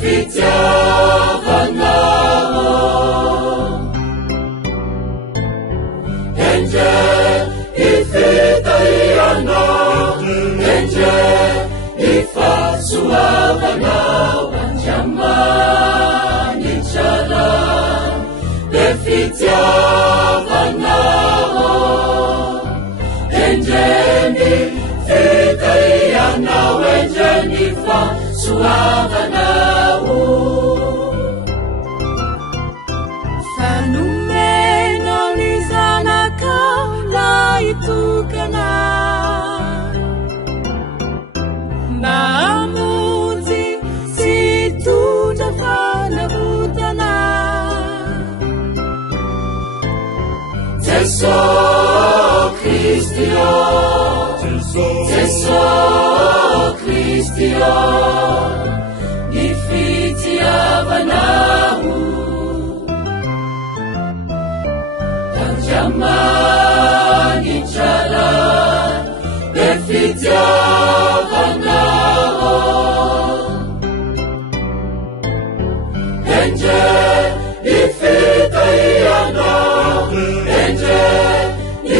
fitiavanao enge ifitaianao enge ifasoavanao andriamani tsara le fitiavanao enjeni fitaianao enjeni fasoavanao fanumenao ni zanakao la itokana mamonjy sy tondra fanavotana Jesús Cristo Jesús Cristo ni fitiavanao tanjamani tsara le fitiavanao enge ifitaianao enge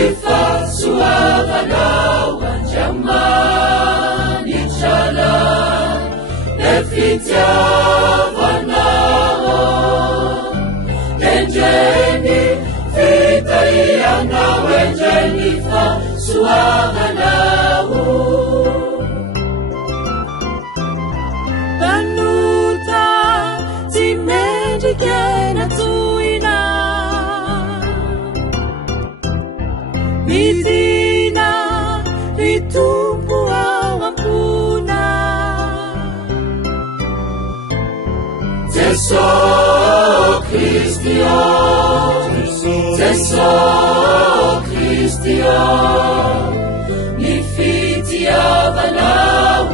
ifasoavanao andriamani tsara le fitiavanao enjeni fitaianao enjeni fasoavanao Panuta tsy mendrikena toina midina ry tompo ao ampona Jesús Cristo Jesús Cristo ni fitiavanao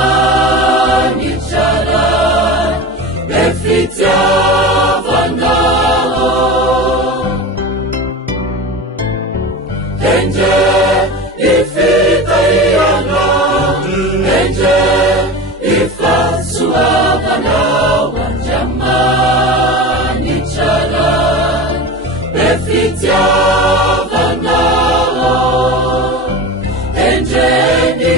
andriamani tsara le fitiavanao enge ifitaianao enge ifasoavanao andriamani tsara le fitiavanao enjeni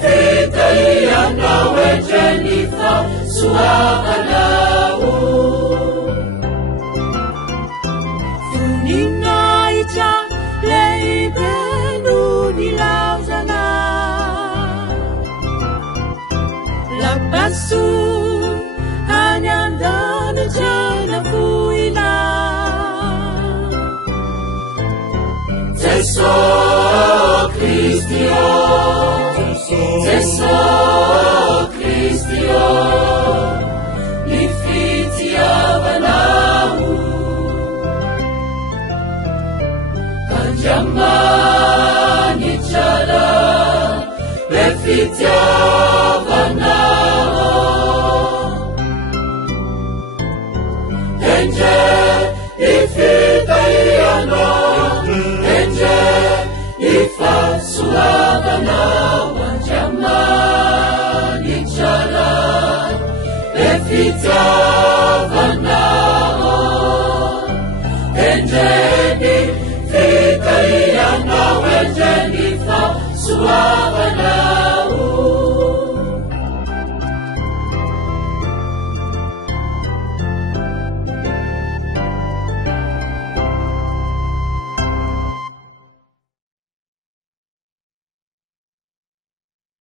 fitaianao enjeni fasoavanao funinaitra lehibe no nilaozana lapaso any andanitra nafoina Jesús Cristo Jesús Cristo ni fitiavanao andriamani tsara le fitiavanao enge ifitaianao enge ifasoavanao andriamani tsara le fitiavanao